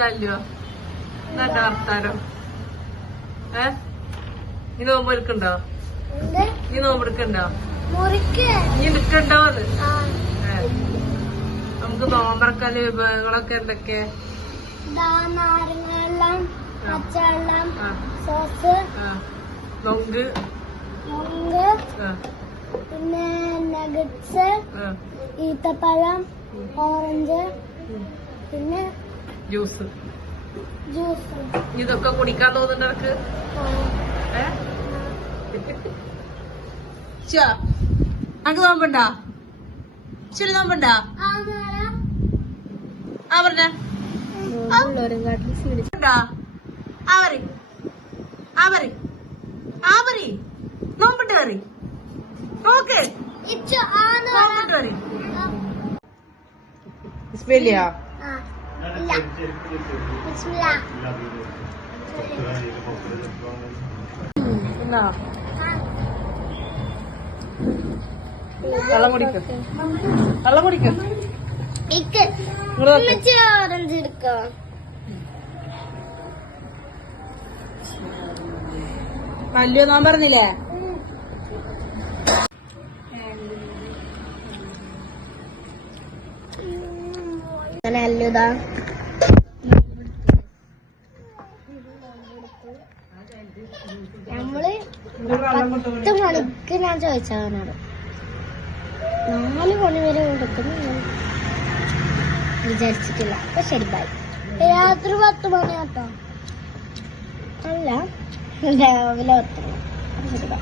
തല്ലോ നല്ല വർത്താനോ നീ നോമ്പ് എടുക്കണ്ടോ നീ നോമ്പ് എടുക്കണ്ടോ നീ എടുക്കണ്ടോ അത് നമുക്ക് നോമ്പറക്കാല് വിഭവങ്ങളൊക്കെ എന്തൊക്കെ നാരങ്ങ പച്ചവെള്ളം സോസ് നൊങ്ക് പിന്നെ നഗറ്റ്സ് ഈത്തപ്പഴം ഓറഞ്ച് പിന്നെ ജ്യൂസ് ഇതൊക്കെ കുടിക്കാൻ തോന്നുന്നുണ്ട് അനക്ക് നോമ്പുണ്ടാ ശരി നോമ്പുണ്ടാ ആ പറഞ്ഞ നോമ്പിട്ട് കറി നോക്ക് ബിസ്മില്ലാ വെള്ളം കുടിക്കും വെള്ളം കുടിക്കും ഓറഞ്ച് എടുക്കോ കല്യോ നോൻ പറഞ്ഞില്ലേ അല്ലുതാ നമ്മള് 10 മണിക്ക് ഞാൻ ചോദിച്ചവനോട് 4 മണി വരെ കൊടുക്കുന്നു ഞാൻ വിചാരിച്ചിട്ടില്ല. അപ്പൊ ശരി ബൈ. രാത്രി 10 മണി കേട്ടോ അല്ല രാവിലെ 10 മണി. ശരി ബൈ.